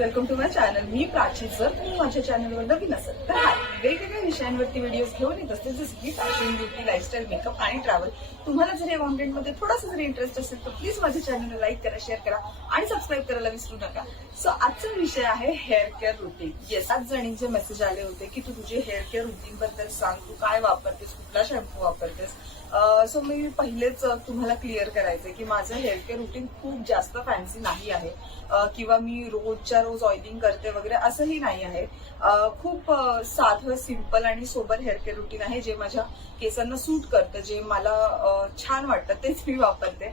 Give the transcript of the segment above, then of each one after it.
Welcome to my channel मी प्राची जर तुम्ही माझ्या चॅनलवर नवीन असेल तर हा वेगवेगळ्या विषयांवरती व्हिडिओज घेऊन येत असते. जसं की फॅशन ब्युटी लाईफस्टाईल मेकअप आणि ट्रॅव्हल तुम्हाला जर या कॉन्टेंटमध्ये थोडासा जरी इंटरेस्ट असेल तर प्लीज माझ्या चॅनलला लाईक करा शेअर करा आणि सबस्क्राईब करायला विसरू नका. सो आजचा विषय आहे हेअर केअर रुटीन येस आज जणींचे मेसेज आले होते की तू तुझे हेअर केअर रुटीन बद्दल सांग. तू काय वापरतेस? कुठला शॅम्पू वापरतेस? सो मी पहिलेच तुम्हाला क्लिअर करायचंय की माझं हेअर केअर रुटीन खूप जास्त फॅन्सी नाही आहे. किंवा मी रोजच्या रोज ऑइलिंग करते वगैरे असंही नाही आहे. खूप साधं सिंपल आणि सोबर हेअर केअर रुटीन आहे जे माझ्या केसांना सूट करतं जे मला छान वाटतं तेच मी वापरते.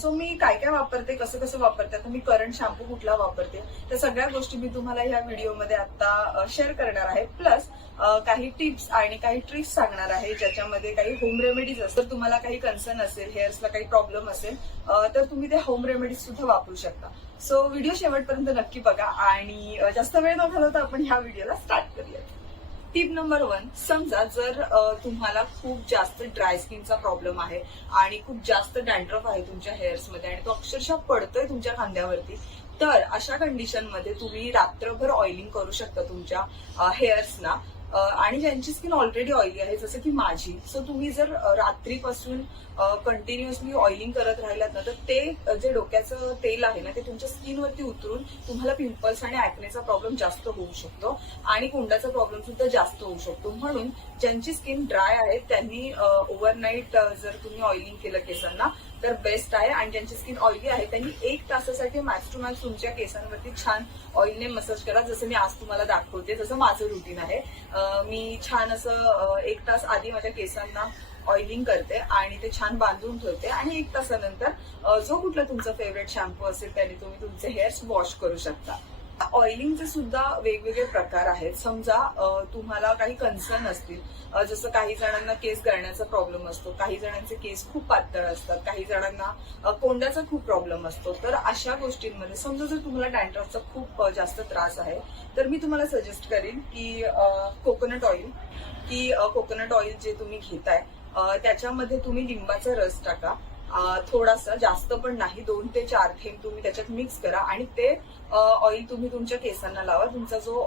सो मी काय काय वापरते कसं कसं वापरते आता मी करंट शॅम्पू कुठला वापरते त्या सगळ्या गोष्टी मी तुम्हाला ह्या व्हिडिओमध्ये आता शेअर करणार आहे. प्लस काही टिप्स आणि काही ट्रिक्स सांगणार आहे ज्याच्यामध्ये काही होम रेमेडीज असतात तुम्हाला काही कन्सर्न असेल हेअर्सला काही प्रॉब्लेम असेल तर तुम्ही ते होम रेमेडीज सुद्धा वापरू शकता. सो व्हिडिओ शेवटपर्यंत नक्की बघा आणि जास्त वेळ न घालवता आपण ह्या व्हिडिओला स्टार्ट करूया टिप नंबर वन समजा जर तुम्हाला खूप जास्त ड्राय स्किनचा प्रॉब्लेम आहे आणि खूप जास्त डॅन्ड्रफ आहे तुमच्या हेअर्समध्ये आणि तो अक्षरशः पडतोय तुमच्या खांद्यावरती तर अशा कंडिशनमध्ये तुम्ही रात्रभर ऑइलिंग करू शकता तुमच्या हेअर्सना आणि ज्यांची स्किन ऑलरेडी ऑइली आहे जसं की माझी. सो तुम्ही जर रात्रीपासून कंटिन्युअसली ऑइलिंग करत राहिलात ना तर ते जे डोक्याचं तेल आहे ना ते तुमच्या स्किनवरती उतरून तुम्हाला पिंपल्स आणि ऍक्नेचा प्रॉब्लेम जास्त होऊ शकतो आणि कोंडाचा प्रॉब्लेम सुद्धा जास्त होऊ शकतो. म्हणून ज्यांची स्किन ड्राय आहे त्यांनी ओव्हरनाईट जर तुम्ही ऑइलिंग केलं केसांना तर बेस्ट आहे आणि ज्यांची स्किन ऑइली आहे त्यांनी एक तासासाठी मॅक्स टू मॅक्स तुमच्या केसांवरती छान ऑइलने मसाज करा जसं मी आज तुम्हाला दाखवते जसं माझं रुटीन आहे. मी छान असं एक तास आधी माझ्या केसांना ऑइलिंग करते आणि ते छान बांधून ठेवते आणि एक तासानंतर जो कुठला तुमचा फेवरेट शॅम्पू असेल त्याने तुम्ही तुमचे हेअर्स वॉश करू शकता. ऑइलिंगचे सुद्धा वेगवेगळे प्रकार आहेत. समजा तुम्हाला काही कन्सर्न असतील जसं काही जणांना केस गळण्याचा प्रॉब्लेम असतो काही जणांचे केस खूप पातळ असतात काही जणांना कोंड्याचा खूप प्रॉब्लेम असतो. तर अशा गोष्टींमध्ये समजा जर तुम्हाला डॅन्ड्रॉफचा खूप जास्त त्रास आहे तर मी तुम्हाला सजेस्ट करेन की कोकोनट ऑइल की कोकोनट ऑइल जे तुम्ही घेताय त्याच्यामध्ये तुम्ही लिंबाचा रस टाका. थोडासा जास्त पण नाही. दोन ते चार थेंब तुम्ही त्याच्यात मिक्स करा आणि ते ऑइल तुम्ही तुमच्या केसांना लावा. तुमचा जो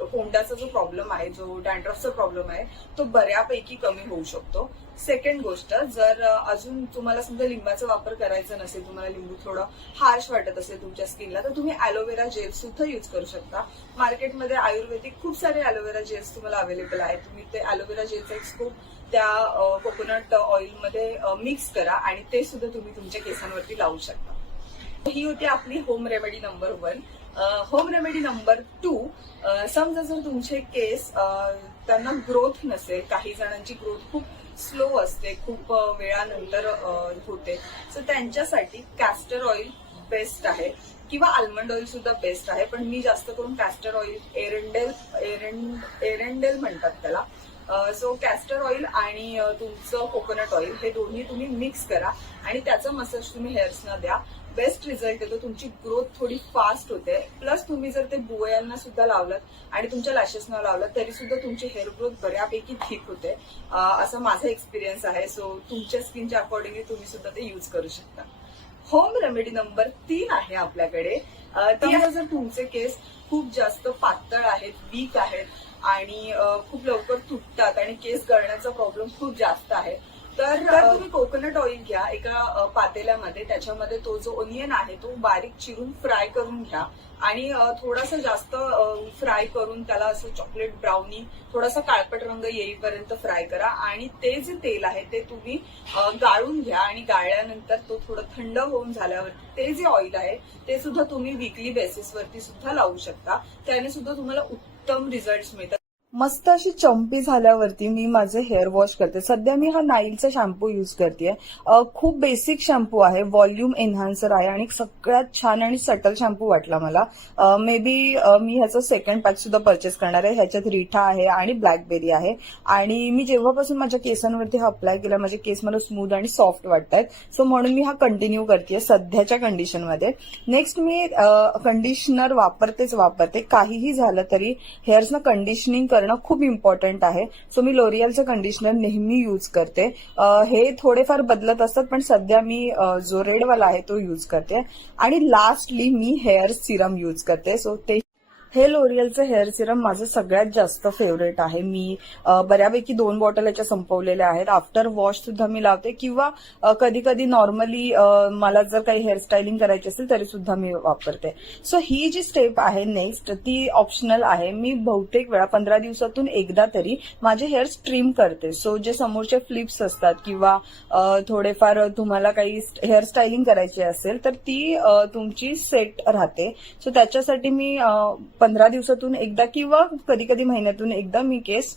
कोंड्याचा जो प्रॉब्लेम आहे जो डॅन्ड्रफचा प्रॉब्लेम आहे तो बऱ्यापैकी कमी होऊ शकतो. सेकंड गोष्ट जर अजून तुम्हाला समजा लिंबाचा वापर करायचा नसेल तुम्हाला लिंबू थोडं हार्श वाटत असेल तुमच्या स्किनला तर तुम्ही अलोवेरा जेल सुद्धा युज करू शकता. मार्केटमध्ये आयुर्वेदिक खूप सारे अलोवेरा जेल्स तुम्हाला अवेलेबल आहेत. तुम्ही ते अलोवेरा जेलचा एक स्कोप त्या कोकोनट ऑइलमध्ये मिक्स करा आणि ते सुद्धा तुम्ही तुमच्या केसांवरती लावू शकता. ही होती आपली home remedy number one home remedy number two समजा जर तुमचे केस त्यांना ग्रोथ नसेल काही जणांची ग्रोथ खूप स्लो असते खूप वेळानंतर होते. सो त्यांच्यासाठी कॅस्टर ऑइल बेस्ट आहे. किंवा आल्मंड ऑइल सुद्धा बेस्ट आहे. पण मी जास्त करून कॅस्टर ऑइल एरंडेल एरंड एरंडेल म्हणतात त्याला. सो कॅस्टर ऑइल आणि तुमचं कोकोनट ऑइल हे दोन्ही तुम्ही मिक्स करा. आणि त्याचा मसाज तुम्ही हेअर्सना द्या. बेस्ट रिझल्ट येतो तुमची ग्रोथ थोडी फास्ट होते. प्लस तुम्ही जर ते बुवयांना सुद्धा लावलात आणि तुमच्या लॅशेसना लावलात तरी सुद्धा तुमची हेअर ग्रोथ बऱ्यापैकी ठीक होते. असा माझा एक्सपिरियन्स आहे. सो तुमच्या स्किनच्या अकॉर्डिंगली तुम्ही सुद्धा ते युज करू शकता. होम रेमेडी नंबर तीन आहे आपल्याकडे. त्यामुळे जर तुमचे केस खूप जास्त पातळ आहेत वीक आहेत आणि खूप लवकर तुटतात आणि केस गळण्याचा प्रॉब्लेम खूप जास्त आहे तर तुम्ही कोकोनट ऑइल घ्या एका पातेल्यामध्ये. त्याच्यामध्ये तो जो ओनियन आहे तो बारीक चिरून फ्राय करून घ्या. आणि थोडासा जास्त फ्राय करून त्याला असं चॉकलेट ब्राउनी थोडासा काळपट रंग येईपर्यंत फ्राय करा. आणि ते जे तेल आहे ते तुम्ही गाळून घ्या आणि गाळल्यानंतर तो थोडं थंड होऊन झाल्यावर ते जे ऑइल आहे ते सुद्धा तुम्ही विकली बेसिसवरती सुद्धा लावू शकता. त्याने सुद्धा तुम्हाला उत्तम रिझल्ट मिळतात. मस्त अशी चंपी झाल्यावरती मी माझे हेअर वॉश करते. सध्या मी हा नाईलचा शॅम्पू युज करते खूप बेसिक शॅम्पू आहे. व्हॉल्यूम एन्हान्सर आहे आणि सगळ्यात छान आणि सटल शॅम्पू वाटला मला. मे बी मी ह्याचा सेकंड पॅक सुद्धा परचेस करणार आहे. ह्याच्यात रिठा आहे आणि ब्लॅकबेरी आहे. आणि मी जेव्हापासून माझ्या केसांवरती हा अप्लाय केला माझे केस मला स्मूथ आणि सॉफ्ट वाटत आहेत सो म्हणून मी हा कंटिन्यू करते सध्याच्या कंडिशनमध्ये नेक्स्ट मी कंडिशनर वापरतेच वापरते. काहीही झालं तरी हेअर्सना कंडिशनिंग करणं खूप इम्पॉर्टंट आहे. सो मी लोरियलचं कंडिशनर नेहमी यूज करते. हे थोडेफार बदलत असतात पण सध्या मी जो रेडवाला आहे तो यूज करते. आणि लास्टली मी हेअर सिरम यूज करते. सो ते हे लोरियलचं हेअर सिरम माझं सगळ्यात जास्त फेवरेट आहे. मी बऱ्यापैकी दोन बॉटल याच्या संपवलेल्या आहेत. आफ्टर वॉश सुद्धा मी लावते किंवा कधी कधी नॉर्मली मला जर काही हेअरस्टाईलिंग करायची असेल तरी सुद्धा मी वापरते. सो ही जी स्टेप आहे नेक्स्ट ती ऑप्शनल आहे. मी बहुतेक वेळा पंधरा दिवसातून एकदा तरी माझे हेअर स्ट्रीम करते. सो जे समोरचे फ्लिप्स असतात किंवा थोडेफार तुम्हाला काही हेअर स्टायलिंग करायची असेल तर ती तुमची सेट राहते. सो त्याच्यासाठी मी पंधरा दिवसातून एकदा किंवा कधी कधी महिन्यातून एकदा मी केस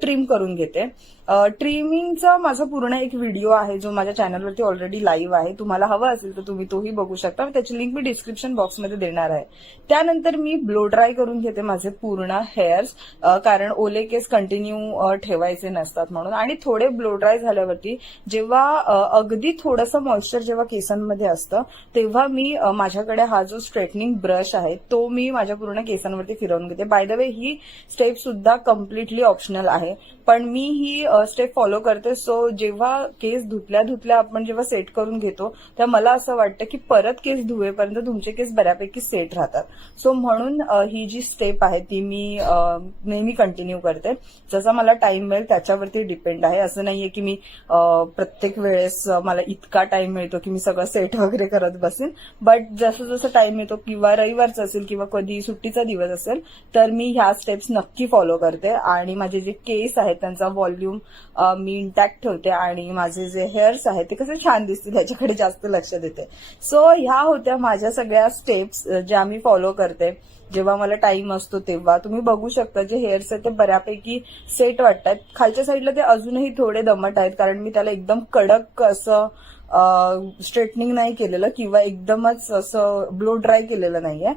ट्रिम करून घेते. ट्रिमिंगचा माझा पूर्ण एक व्हिडिओ आहे जो माझ्या चॅनलवरती ऑलरेडी लाईव्ह आहे. तुम्हाला हवा असेल तर तुम्ही तोही बघू शकता. त्याची लिंक मी डिस्क्रिप्शन बॉक्समध्ये देणार आहे. त्यानंतर मी ब्लो ड्राय करून घेते माझे पूर्ण हेअर्स कारण ओले केस कंटिन्यू ठेवायचे नसतात म्हणून. आणि थोडे ब्लो ड्राय झाल्यावरती जेव्हा अगदी थोडंसं मॉइश्चर जेव्हा केसांमध्ये असतं तेव्हा मी माझ्याकडे हा जो स्ट्रेटनिंग ब्रश आहे तो मी माझ्या पूर्ण केसांवरती फिरवून घेते. बाय द वे ही स्टेप सुद्धा कम्प्लिटली ऑप्शनल आहे. पण मी ही स्टेप फॉलो करते. सो जेव्हा केस धुतल्या धुतल्या आपण जेव्हा सेट करून घेतो तेव्हा मला असं वाटतं की परत केस धुवेपर्यंत तुमचे केस बऱ्यापैकी सेट राहतात. सो म्हणून ही जी स्टेप आहे ती मी नेहमी कंटिन्यू करते. जसा मला टाइम मिळेल त्याच्यावरती डिपेंड आहे. असं नाहीये की मी प्रत्येक वेळेस मला इतका टाइम मिळतो की मी सगळं सेट वगैरे करत बसेन. बट जसं जसं टाइम मिळतो किंवा रविवारचा असेल किंवा कधी सुट्टीचा दिवस असेल तर मी ह्या स्टेप्स नक्की फॉलो करते. आणि माझे जे केस आहेत त्यांचा व्हॉल्यूम मी इंटॅक्ट ठेवते आणि माझे जे हेअर्स आहेत ते कसे छान दिसतील त्याच्याकडे जास्त लक्ष देते. सो ह्या होत्या माझ्या सगळ्या स्टेप्स ज्या मी फॉलो करते. जेव्हा मला टाइम असतो तेव्हा. तुम्ही बघू शकता जे हेअर्स आहेत ते बऱ्यापैकी सेट वाटतात खालच्या साईडला ते अजूनही थोडे दमट आहेत कारण मी त्याला एकदम कडक असं स्ट्रेटनिंग नाही केलेलं किंवा एकदमच असं ब्लो ड्राय केलेलं नाहीये.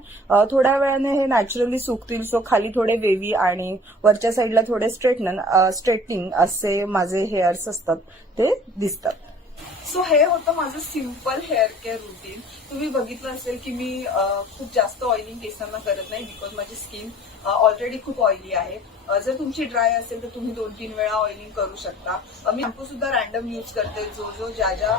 थोड्या वेळाने हे नॅचरली सुकतील सो खाली थोडे वेवी आणि वरच्या साईडला थोडे स्ट्रेटन स्ट्रेटनिंग असे माझे हेअर्स असतात ते दिसतात. सो हे होतं माझं सिंपल हेअर केअर रुटीन. तुम्ही बघितलं असेल की मी खूप जास्त ऑइलिंग केसांना करत नाही बिकॉज माझी स्किन ऑलरेडी खूप ऑइली आहे. जर तुमची ड्राय असेल तर तुम्ही दोन तीन वेळा ऑइलिंग करू शकता. मी शॅम्पू सुद्धा रॅन्डम यूज करते. जो जो ज्या ज्या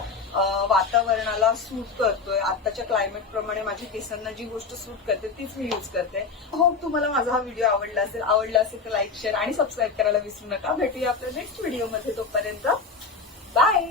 वातावरणाला सूट करतोय. आताच्या क्लायमेट प्रमाणे माझ्या केसांना जी गोष्ट सूट करते तीच मी यूज करते. होप तुम्हाला माझा हा व्हिडिओ आवडला असेल. आवडला असेल तर लाईक शेअर आणि सबस्क्राईब करायला विसरू नका. भेटूया आपल्या नेक्स्ट व्हिडिओमध्ये तोपर्यंत. बाय